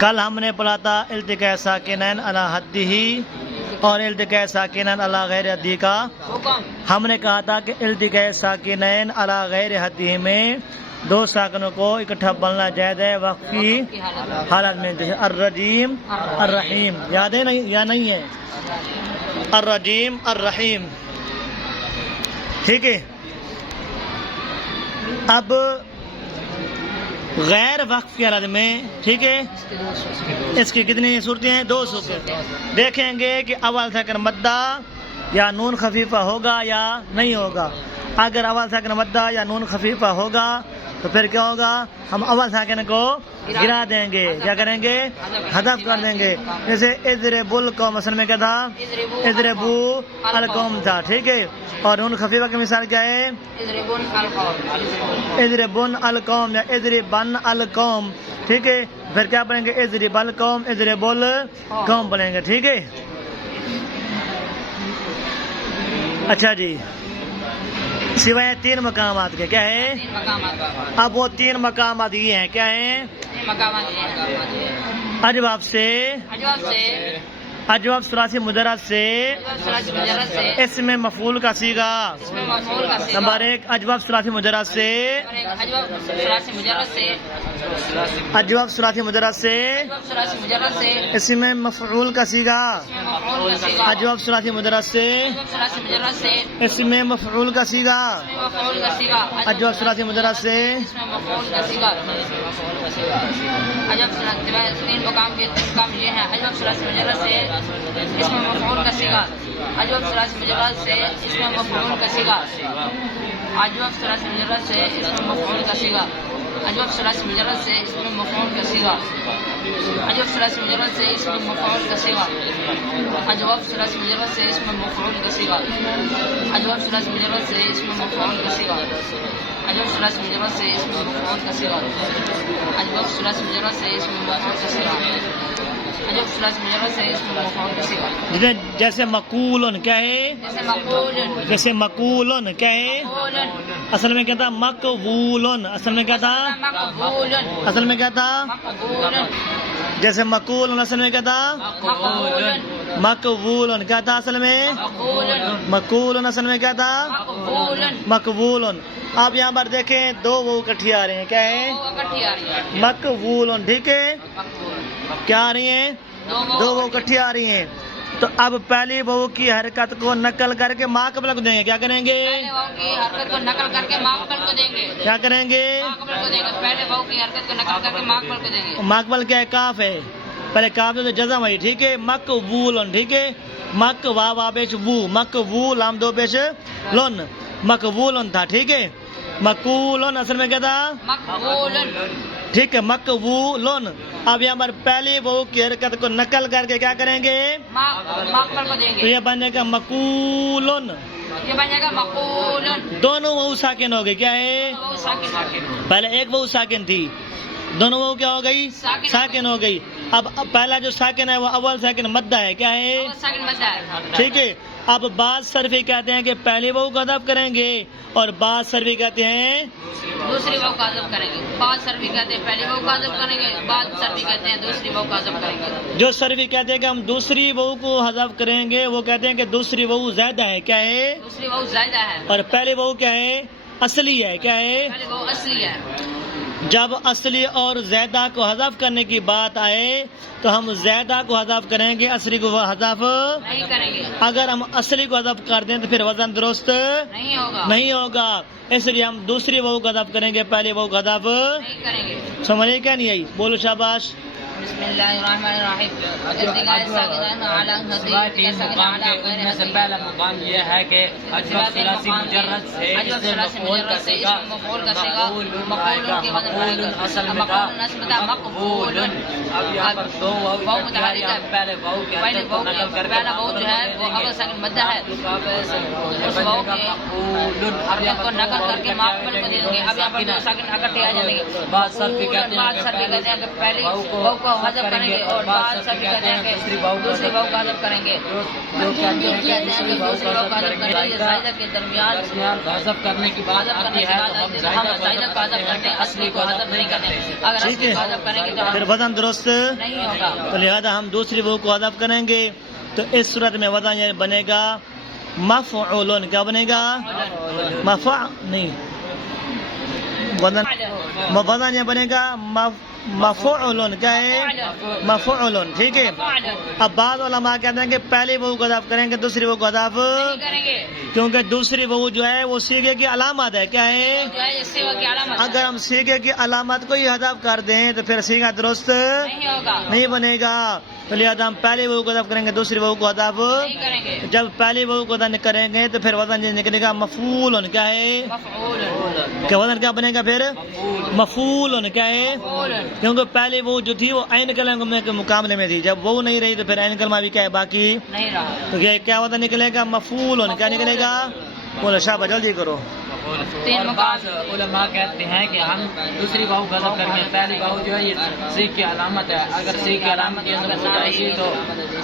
کل ہم نے پڑھا تھا التقاء ساکنین علی حدہ اور التقاء ساکنین علی غیر حدہ کا ہم نے کہا تھا کہ التقاء ساکنین علی غیر حدہ میں دو ساکنوں کو اکٹھا بولنا جائز ہے وقف کی حالت میں، جیسے الرجیم الرحیم، یاد ہے نہیں یا نہیں ہے؟ الرجیم الرحیم، ٹھیک ہے۔ اب غیر وقف کی حالت میں، ٹھیک ہے، اس کی کتنی صورتیں ہیں؟ دو صورتیں۔ دیکھیں گے کہ اول ساکن مدہ یا نون خفیفہ ہوگا یا نہیں ہوگا۔ اگر اول ساکن مدہ یا نون خفیفہ ہوگا تو پھر کیا ہوگا؟ ہم اول ساکن کو گرا دیں گے، کیا کریں گے؟ حذف کر دیں گے۔ جیسے اضربوا القوم، اصل میں کیا تھا؟ اضربوا القوم تھا، ٹھیک ہے۔ اور نون خفیفہ کی مثال کیا ہے؟ اضربن القوم یا اضربن القوم، ٹھیک ہے۔ پھر کیا پڑھیں گے؟ اضرب القوم، اضرب القوم پڑھیں گے، ٹھیک ہے۔ اچھا جی، سوائے تین مقامات کے کیا ہے؟ اب وہ تین مقامات یہ ہیں، کیا ہیں؟ اجواف سے، اجواف ثلاثی مجرد سے اسم مفعول کا صیغہ، نمبر ایک اجواف ثلاثی مجرد سے، اجواف ثلاثی مجرد سے اسم مفعول کا صیغہ، اجواف ثلاثی مجرد سے اسم مفعول کا صیغہ، اجواف ثلاثی مجرد سے تین مقام کے کام یہ ہیں: اجواف ثلاثی مجرد سے اسم مفعول کا صیغہ، اجواف ثلاثی مجرد سے اسم مفعول کا صیغہ، اجواف ثلاثی مجرد سے اسم مفعول کا صیغہ، اجواف ثلاثی مجرد سے اسم مفعول کا صیغہ، اجواف ثلاثی مجرد سے اسم مفعول کا صیغہ، اجواف ثلاثی مجرد سے اسم مفعول کا صیغہ، اجواف ثلاثی مجرد سے اسم مفعول کا صیغہ، اجواف ثلاثی مجرد سے اسم مفعول کا صیغہ، اجواف ثلاثی مجرد سے اسم مفعول کا صیغہ، اجواف ثلاثی مجرد سے اسم مفعول کا صیغہ۔ جیسے مقولن کیا ہے؟ جیسے مقولن کیا ہے؟ اصل میں کیا تھا؟ مقبولن، اصل میں کیا تھا؟ اصل میں کیا تھا؟ جیسے مقولن اصل میں کیا تھا؟ مقبولن، کیا تھا اصل میں؟ مقولن اصل میں کیا تھا؟ مقبولن۔ آپ یہاں پر دیکھیں دو وہ اکٹھی آ رہے ہیں، کیا ہے؟ مقبولن، ٹھیک ہے۔ کیا آ رہی ہیں؟ دو وہ اکٹھی آ رہی ہیں۔ تو اب پہلی بہو کی حرکت کو نقل کر کے ماقبل کو دیں گے، کیا کریں گے؟ حرکت کو نقل کر کے ماقبل کو دیں گے، کیا کریں گے؟ ماقبل کو دیں گے۔ پہلے بہو کی حرکت کو نقل کر کے ماقبل کو دیں گے۔ ماقبل کیا ہے؟ کاف ہے، پہلے کاف ہے تو جزم ہے، ٹھیک ہے۔ مقبولن، ٹھیک ہے۔ مک وا پیش وو، مقبول لام دو پیش لن، مقبولن تھا، ٹھیک ہے۔ مقولن اصل میں کیا تھا؟ مقبولن، ٹھیک ہے، مقبولن۔ اب یہاں پر پہلی بہو کی حرکت کو نقل کر کے کیا کریں گے؟ ماقبل کو دیں تو گے، یہ بنے گا مقولن، یہ بن جائے گا مقولن۔ دونوں بہو ساکن ہو گئی، کیا ہے؟ بہو ساکن، پہلے ایک بہو ساکن تھی، دونوں بہو کیا ہو گئی؟ ساکن ہو گئی۔ اب پہلا جو ساکن ہے وہ اول ساکن مدہ ہے، کیا ہے؟ ساکن مدہ ہے، ٹھیک ہے۔ اب بعض صرفی کہتے ہیں کہ پہلی بہو کا حذف کریں گے اور بعض صرفی کہتے ہیں دوسری بہو کا حذف کریں گے۔ بعض صرفی کہتے ہیں پہلی بہو کا حذف کریں گے، بعض صرفی کہتے ہیں دوسری بہو کا حذف کریں گے۔ جو صرفی کہتے ہیں کہ ہم دوسری بہو کو حذف کریں گے وہ کہتے ہیں کہ دوسری بہو زیادہ ہے، کیا ہے؟ دوسری بہو زائدہ ہے، اور پہلی بہو کیا ہے؟ اصلی ہے، کیا ہے؟ پہلی بہو اصلی ہے۔ جب اصلی اور زیادہ کو حذف کرنے کی بات آئے تو ہم زیادہ کو حذف کریں گے، اصلی کو حذف نہیں کریں گے، اگر ہم اصلی کو حذف کر دیں تو پھر وزن درست نہیں ہوگا، نہیں ہوگا، اس لیے ہم دوسری بہو کو حذف کریں گے، پہلی بہو کو حذف نہیں کریں گے۔ سمجھے کیا نہیں آئی؟ بولو شاباش۔ بسم اللہ الرحمن الرحیم۔ التقاء ساکنین علی حدہ، تین مقام کے ان میں سے پہلا مقام یہ ہے کہ اجواف ثلاثی مجرد سے اسم مفعول کا صیغہ، مقبول اصل میں تھا مقبول۔ اب یہاں پر دو واو متحرک ہے، پہلے واو کے حرکت کو نقل کر کے پہلا واو جو ہے وہ اول ساکن مدہ ہے، اس واو کے حرکت کو نقل کر کے ماقبل کو دیں گے۔ اب یہاں پر دو ساکن اکٹھے آ جائیں گے۔ بعض صرفی کہتے ہیں بعض صرفی کہتے ہیں کہ پہلی واو کو بہو حذف کریں گے اور بعد سبھی کہتے ہیں کہ دوسری بہو کا حذف کریں گے. جو کہتے ہیں کہ دوسری بہو کا حذف کریں گے. زائدہ کے درمیان حذف کرنے کی بات آتی ہے تو ہم زائدہ کو حذف کرتے ہیں, اصلی کو حذف نہیں کرتے. اگر ٹھیک اصلی ہے, کو حذف کریں گے تو پھر ہم وزن درست نہیں ہوگا. تو لہذا ہم دوسری بہو کو حذف کریں گے. تو اس صورت میں وزن یہ بنے گا مفعولن. کیا بنے گا؟ نہیں, وزن یہ بنے گا مفعولن. کیا ہے؟ مفعولن. ٹھیک ہے. اب بعض علماء کہتے ہیں کہ پہلی بہو کو حذف کریں گے, دوسری بہو کو حذف نہیں کریں گے کیونکہ دوسری بہو جو ہے وہ سیغے کی علامت ہے. کیا ہے؟ جو ہے اس سیغہ کی علامت ہے. اگر ہم سیغے کی علامت کو ہی حذف کر دیں تو پھر سیغہ درست نہیں ہوگا, نہیں بنے گا. تو لہٰذا ہم پہلی بہو کو حذف کریں گے, دوسری بہو کو حذف نہیں کریں گے. جب پہلی بہو کو حذف کریں گے تو پھر وزن یہ نکلے گا مفعولن. کیا ہے؟ مفعول کہ وزن کیا بنے گا پھر؟ مفعولن. کیا ہے؟ کیونکہ پہلی بہو جو تھی وہ عین کلمہ کے مقابلے میں تھی, جب وہ نہیں رہی تو پھر عین کلمہ بھی کیا ہے باقی. نہیں رہا. تو یہ کیا وزن نکلے گا؟ مفعولن. کیا نکلے گا؟ بولو شابہ جلدی کرو. تین بعض علماء کہتے ہیں کہ ہم دوسری بہو کا حذف کریں گے. پہلی بہو جو ہے یہ سیغ کی علامت ہے, اگر سیغ کی علامت کے اندر ہو جائے تو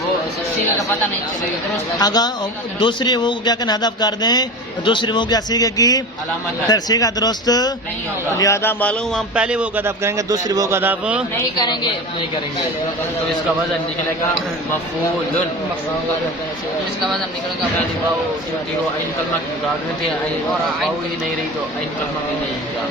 وہ سیغہ کا پتہ نہیں چلے گا. اگر دوسری بہو کو کیا کرنا حذف کر دیں, دوسری بہو کیا سیغے کی علامت ہے. پھر سیغہ درست. نہیں ہوگا, لہذا معلوم ہم پہلی بہو کا حذف کریں گے, دوسری بہو کا حذف نہیں کریں گے. نہیں کریں گے تو اس کا وزن نکلے گا مفعولن. اس کا وزن نکلے گا. پہلی بہو جو تھی وہ عین کلمہ کے مقابلے میں تھی, اور بہو ہی نہیں رہی تو عین کلمہ بھی نہیں کیا.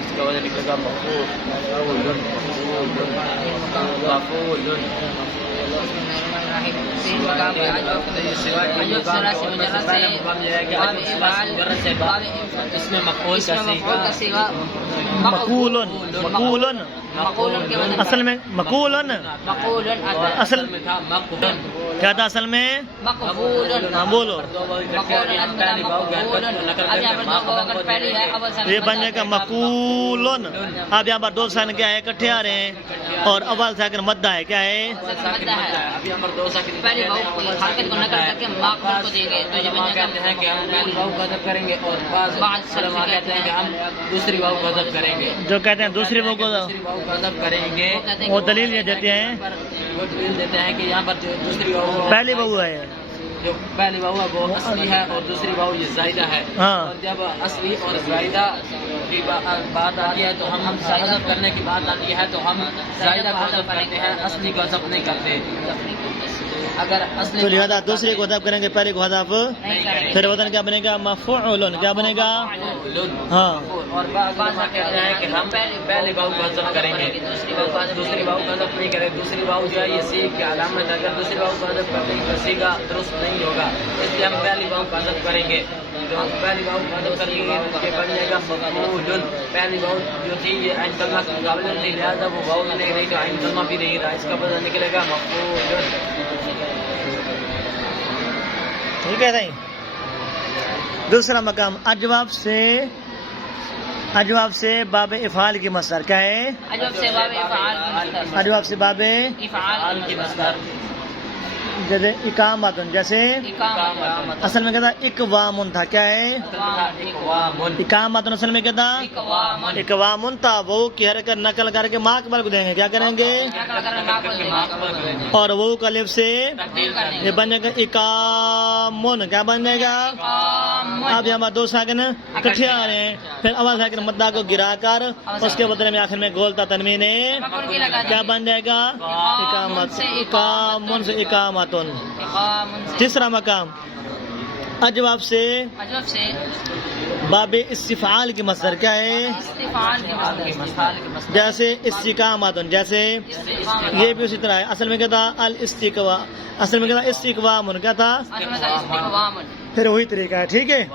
اس کا وزن نکلے گا مفعولن. اس میں مفعول کا صیغہ مقولن. مقولن مقولن کے وزن اصل میں مقولن. مقولن اصل میں تھا مقبول. کیا تھا اصل میں؟ مقبولن. ہاں بولو. یہ بن جائے گا مقولن. اب یہاں پر دو ساکن کیا ہے اکٹھے آ رہے ہیں اور اول ساکن مدہ ہے. کیا ہے؟ پہلے حرکت کو نقل کر کے مقبول کو دیں گے تو یہ بن کہتے ہیں کہ ہم پہلی بہو کا حذف کریں گے, اور بعض علماء کہتے ہیں کہ ہم دوسری بہو کا حذف کریں گے. جو کہتے ہیں دوسری بہو کو دوسری بہو کا حذف کریں گے وہ دلیل یہ دیتے ہیں, وہ دلیل دیتے ہیں کہ یہاں پر جو دوسری بہو پہلی بہو ہے جو پہلی بہو ہے وہ اصلی ہے اور دوسری بہو یہ زائدہ ہے. ہاں. اور جب اصلی اور زائدہ کی بات آتی ہے تو ہم حذف کرنے کی بات آتی ہے تو ہم زائدہ کو حذف کرتے ہیں, اصلی کو حذف نہیں کرتے. اگر اصلی تو لہذا دوسری کو حذف کریں گے, پہلے کو حذف. پھر وزن کیا بنے گا؟ مفعولن. کیا بنے گا؟ ہاں. اور بعض کہتے ہیں کہ ہم پہلی بہو کو حذف کریں گے, دوسری بہو کا حذف نہیں کریں. دوسری بہو جو ہے یہ سیغ کی علامت ہے, اگر دوسری بہو کو حذف کریں گے تو سیغہ درست نہیں ہوگا, اس لیے ہم پہلی بہو کو حذف کریں گے. تو ہم پہلی بہو کو حذف کریں گے یہ بن جائے گا مفعولن. پہلی بہو جو تھی یہ عین کلمہ کے مقابلے میں تھی, لہٰذا وہ بہو نہیں رہی تو عین کلمہ بھی نہیں رہا, اس کا وزن نکلے گا مفعولن. ٹھیک ہے نہیں. دوسرا مقام اجواب سے باب افعال کی مصدر. کیا ہے؟ اجواب سے باب افعال کی مصدر. اجواب سے باب افعال کی مصدر. جیسے اقامتن, جیسے اقامت. اصل میں کہتا اقوامن تھا. کیا ہے؟ اقامتن اصل میں کہتا اقوامن تھا. وہ کی حرکت نقل کر کے ماقبل کو دیں گے. کیا کریں گے؟ اور وہ کا لفظ سے یہ بن جائے گا اقامن. کیا بن جائے گا؟ اب یہاں دو ساکن اکٹھے آ رہے ہیں, پھر اول ساکن مدہ کو گرا کر اس کے بدلے میں آخر میں گولتا تنوین ہے. کیا بن جائے گا؟ اقامت. اقامن سے اقامتن. تیسرا مقام اجواب سے باب استفعال کی مصدر. کیا ہے؟ جیسے استقامتن, جیسے یہ بھی اسی طرح ہے. اصل میں کہتا الاستقوا, اصل میں کہتا استقوامن. کیا تھا؟ پھر وہی طریقہ ہے. ٹھیک ہے.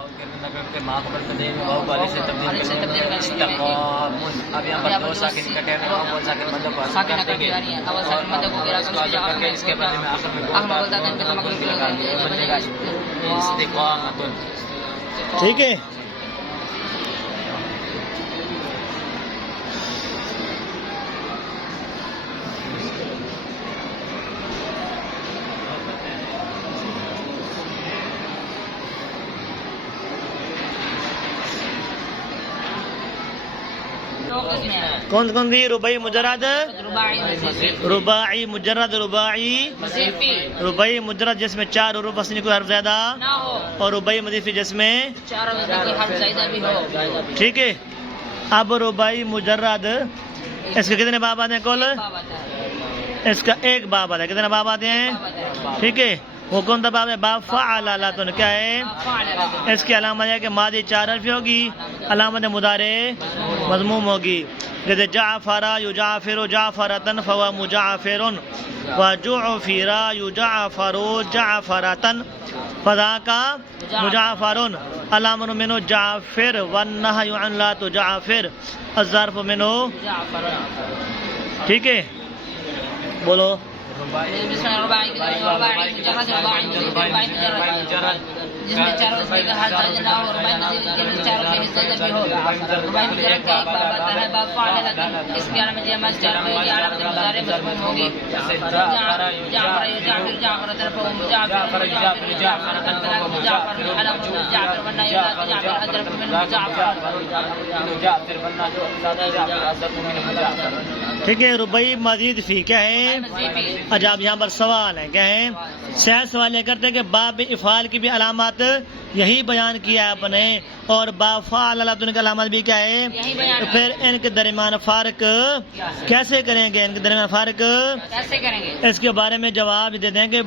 اب یہاں پر دو ساکن کٹے ہیں, اس کے بعد میں آخر میں استقامتن. ٹھیک ہے. دو قسمیں ہیں. کون کون سی رباعی مجرد رباعی مزید فی رباعی مجرد رباعی مزید فی رباعی مجرد جس میں 4 حروف اصلی کوئی حرف زیادہ نہ ہو اور رباعی مزید فی جس میں 4 کوئی حرف زائدہ بھی ہو ٹھیک ہے اب رباعی مجرد اس کے کتنے باب آتے ہیں کل باب آتا ہے اس کا ایک باب آتا ہے کتنے باب آتے ہیں باب آتا ہے ٹھیک ہے وہ کون سا باب ہے باب فعلالتن کیا ہے فعل رجل اس کی علامت ہے کہ ماضی 4 حرفی ہوگی علامت مضارع مضموم ہوگی جیسے جعفر یجعفر جعفرتن فهو مجعفر وجعفر یجعفر جعفرتن فذاك مجعفر الامر منه جعفر والنهي عن لا تجعفر الظرف منه جعفر ٹھیک ہے بولو بسم اللہ رباعی رباعی مجرد رباعی مزید رباعی مجرد جس میں 4 اس کا حرف زائدہ نہ ہو رباعی مزید کے 4 کے حصے بھی ہو رباعی مجرد کا ایک باب آتا ہے باب فعل لکن اس کی علامت یہ مز 4 ہوگی علامت مضارع مضموم ہوگی جعفر یجعفر جعفر طرف مجعفر یجعفر جعفر طرف جعفر علامت جعفر ورنہ جعفر اضرب من جعفر ٹھیک ہے رباعی مزید فی کیا ہے مزید فی اچھا اب یہاں پر سوال ہے کیا ہے شاید سوال یہ کرتے ہیں کہ باب افعال کی بھی علامات یہی بیان کیا ہے آپ نے اور باب فعلالتن کی علامت بھی کیا ہے یہی بیان ہے پھر ان کے درمیان فرق کیسے کریں گے ان کے درمیان فرق کیسے کریں گے اس کے بارے میں جواب دیتے ہیں کہ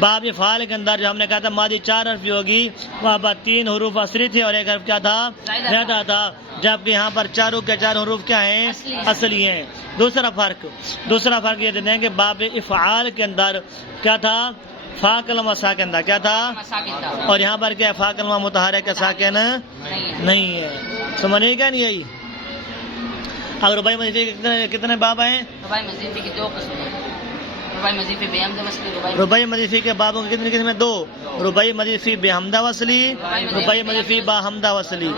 باب افعال کے اندر جو ہم نے کہا تھا ماضی 4 حرفی ہوگی وہاں پر 3 حروف اصلی تھے اور ایک حرف کیا تھا زیادہ تھا جبکہ یہاں پر 4 کے 4 حروف کیا ہیں اصلی ہیں دوسرا فرق یہ دیتے ہیں کہ باب افعال کے اندر کیا تھا فا کلمہ ساکن تھا کیا تھا مساکن تھا اور یہاں پر کیا فا کلمہ متحرک کا ساکن نہیں ہے سمجھے کیا نہیں یہی اب رباعی مزید کے کتنے باب ہیں رباعی مزید فی کی 2 قسمیں رباعی مزید فی بے حمزہ وصلی رباعی مزید فی کے بابوں کی کتنی قسمیں 2 رباعی مزید فی بے حمزہ وصلی رباعی مزید فی با حمزہ وصلی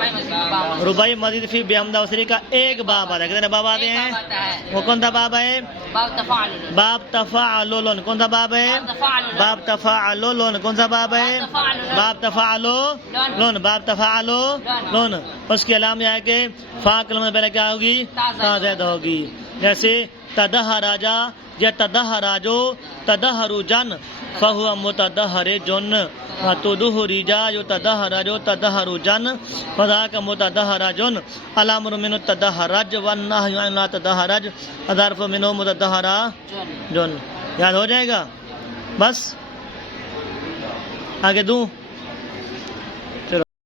رباعی مزید فی بے حمزہ وصلی کا ایک باب آتا ہے کتنے باب آتے ہیں وہ کون سا باب ہے باب تفاعل باب تفاعلون کون سا باب ہے باب تفاعلون کون سا باب ہے باب تفاعلون باب تفاعلون اس کی علامت ہے کہ فا کلمہ پہلے کیا ہوگی تا زیادہ ہوگی جیسے تدہراجا یا تدہراجو تدہرجن فہو متدہرجن تدہرجا یو تدہراجو تدہرجن فذاک متدہرجن الامر من التدہرج والنہی عن لا تدہرج الظرف منہ متدہرجن یاد ہو جائے گا بس آگے دوں